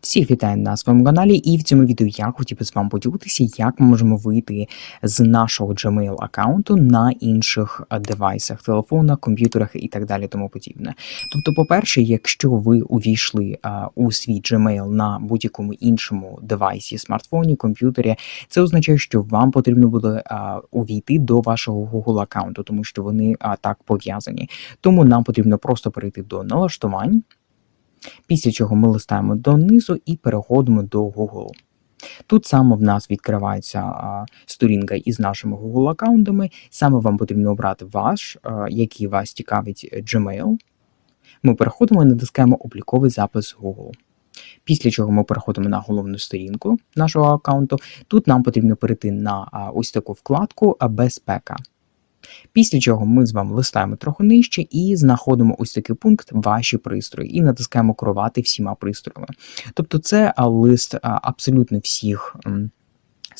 Всіх вітаю на своєму каналі, і в цьому відео я хотів би з вами поділитися, як ми можемо вийти з нашого Gmail аккаунту на інших е, девайсах, телефонах, комп'ютерах і так далі, тому подібне. Тобто, по-перше, якщо ви увійшли а, у свій Gmail на будь-якому іншому девайсі, смартфоні, комп'ютері, це означає, що вам потрібно буде а, увійти до вашого Google аккаунту, тому що вони а, так пов'язані. Тому нам потрібно просто перейти до налаштувань. Після чого ми листаємо донизу і переходимо до Google. Тут саме в нас відкривається сторінка із нашими Google аккаунтами. Саме вам потрібно обрати ваш, який вас цікавить е, Gmail. Ми переходимо і натискаємо обліковий запис Google. Після чого ми переходимо на головну сторінку нашого аккаунту. Тут нам потрібно перейти на ось таку вкладку Безпека. Після чого ми з вами листаємо трохи нижче і знаходимо ось такий пункт Ваші пристрої і натискаємо керувати всіма пристроями. Тобто, це лист абсолютно всіх.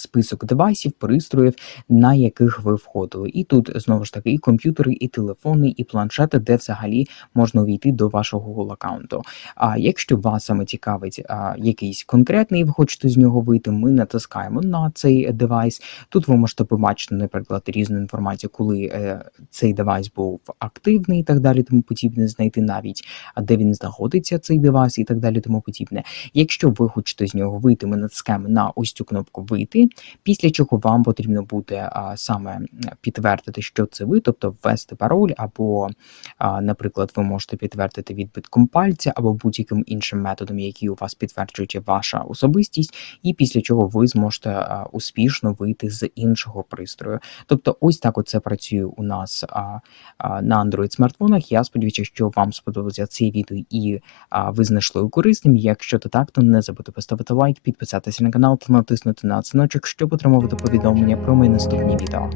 Список девайсів, пристроїв, на яких ви входили. І тут знову ж таки і комп'ютери, і телефони, і планшети, де взагалі можна увійти до вашого Google аккаунту. А якщо вас саме цікавить а, якийсь конкретний, ви хочете з нього вийти, ми натискаємо на цей девайс. Тут ви можете побачити, наприклад, різну інформацію, коли е, цей девайс був активний і так далі, тому подібне, знайти навіть де він знаходиться, цей девайс і так далі, тому подібне. Якщо ви хочете з нього вийти, ми натискаємо на ось цю кнопку вийти, після чого вам потрібно буде саме підтвердити, що це ви, тобто ввести пароль, або, наприклад, ви можете підтвердити відбитком пальця або будь-яким іншим методом, який у вас підтверджує ваша особистість, і після чого ви зможете успішно вийти з іншого пристрою. Тобто, ось так оце працює у нас на Android смартфонах. Я сподіваюся, що вам сподобалося це відео і ви знайшли корисним. Якщо то так, то не забудьте поставити лайк, підписатися на канал та натиснути на дзвіночок, щоб отримувати повідомлення про мої наступні відео.